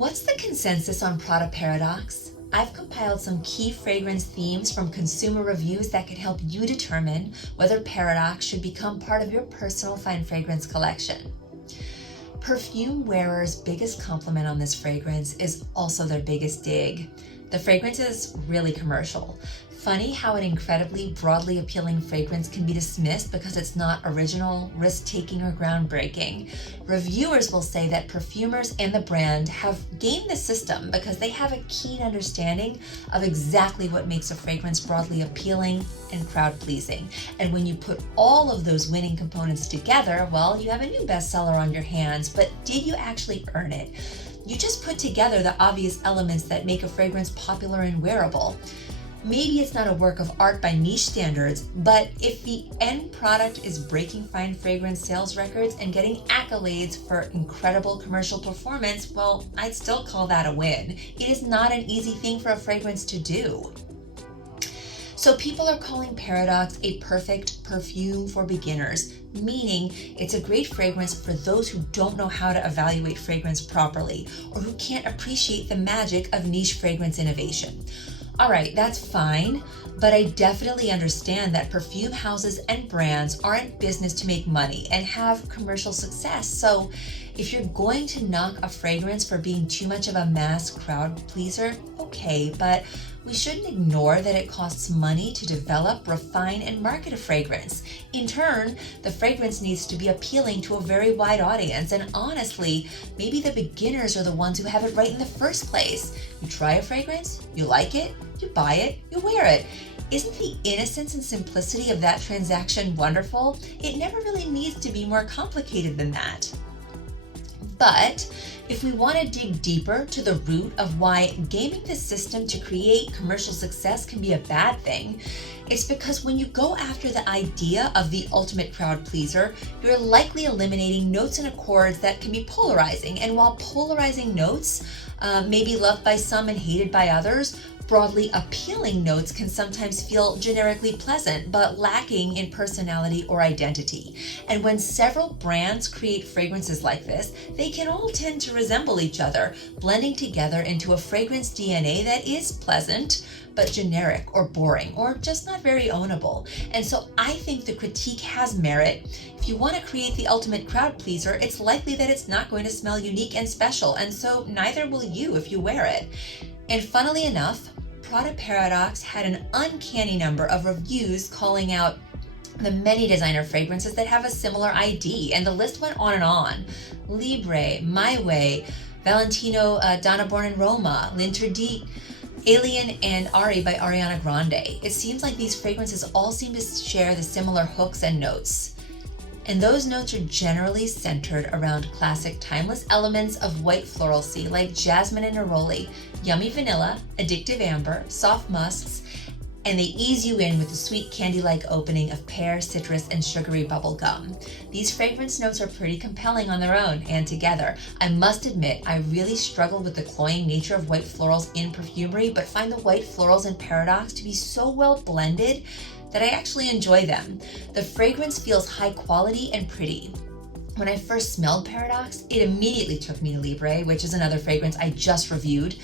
What's the consensus on Prada Paradoxe? I've compiled some key fragrance themes from consumer reviews that could help you determine whether Paradoxe should become part of your personal fine fragrance collection. Perfume wearers' biggest compliment on this fragrance is also their biggest dig. The fragrance is really commercial. Funny how an incredibly broadly appealing fragrance can be dismissed because it's not original, risk-taking, or groundbreaking. Reviewers will say that perfumers and the brand have gamed the system because they have a keen understanding of exactly what makes a fragrance broadly appealing and crowd-pleasing. And when you put all of those winning components together, well, you have a new bestseller on your hands, but did you actually earn it? You just put together the obvious elements that make a fragrance popular and wearable. Maybe it's not a work of art by niche standards, but if the end product is breaking fine fragrance sales records and getting accolades for incredible commercial performance, well, I'd still call that a win. It is not an easy thing for a fragrance to do. So people are calling Paradoxe a perfect perfume for beginners, meaning it's a great fragrance for those who don't know how to evaluate fragrance properly or who can't appreciate the magic of niche fragrance innovation. All right, that's fine, but I definitely understand that perfume houses and brands are in business to make money and have commercial success. So if you're going to knock a fragrance for being too much of a mass crowd pleaser, okay, but we shouldn't ignore that it costs money to develop, refine, and market a fragrance. In turn, the fragrance needs to be appealing to a very wide audience, and honestly, maybe the beginners are the ones who have it right in the first place. You try a fragrance, you like it, you buy it, you wear it. Isn't the innocence and simplicity of that transaction wonderful? It never really needs to be more complicated than that. But if we want to dig deeper to the root of why gaming the system to create commercial success can be a bad thing, it's because when you go after the idea of the ultimate crowd pleaser, you're likely eliminating notes and accords that can be polarizing. And while polarizing notes may be loved by some and hated by others, broadly appealing notes can sometimes feel generically pleasant, but lacking in personality or identity. And when several brands create fragrances like this, they can all tend to resemble each other, blending together into a fragrance DNA that is pleasant, but generic or boring, or just not very ownable. And so I think the critique has merit. If you want to create the ultimate crowd pleaser, it's likely that it's not going to smell unique and special, and so neither will you if you wear it. And funnily enough, Prada Paradoxe had an uncanny number of reviews calling out the many designer fragrances that have a similar ID, and the list went on and on. Libre, My Way, Valentino Donnatella Born in Roma, L'Interdit, Alien, and Ari by Ariana Grande. It seems like these fragrances all seem to share the similar hooks and notes. And those notes are generally centered around classic timeless elements of white floralcy like jasmine and neroli, yummy vanilla, addictive amber, soft musks, and they ease you in with the sweet candy-like opening of pear, citrus, and sugary bubblegum. These fragrance notes are pretty compelling on their own and together. I must admit, I really struggled with the cloying nature of white florals in perfumery, but find the white florals in Paradoxe to be so well blended that I actually enjoy them. The fragrance feels high quality and pretty. When I first smelled Paradoxe, it immediately took me to Libre, which is another fragrance I just reviewed.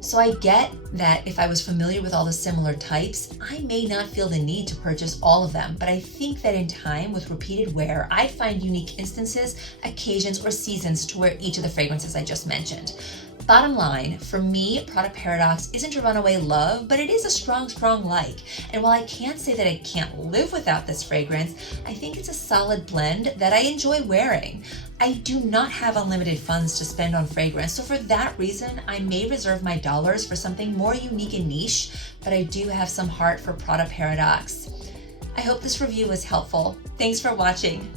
So I get that if I was familiar with all the similar types, I may not feel the need to purchase all of them, but I think that in time, with repeated wear, I'd find unique instances, occasions, or seasons to wear each of the fragrances I just mentioned. Bottom line, for me, Prada Paradoxe isn't a runaway love, but it is a strong like. And while I can't say that I can't live without this fragrance, I think it's a solid blend that I enjoy wearing. I do not have unlimited funds to spend on fragrance, so for that reason, I may reserve my dollars for something more unique and niche, but I do have some heart for Prada Paradoxe. I hope this review was helpful. Thanks for watching.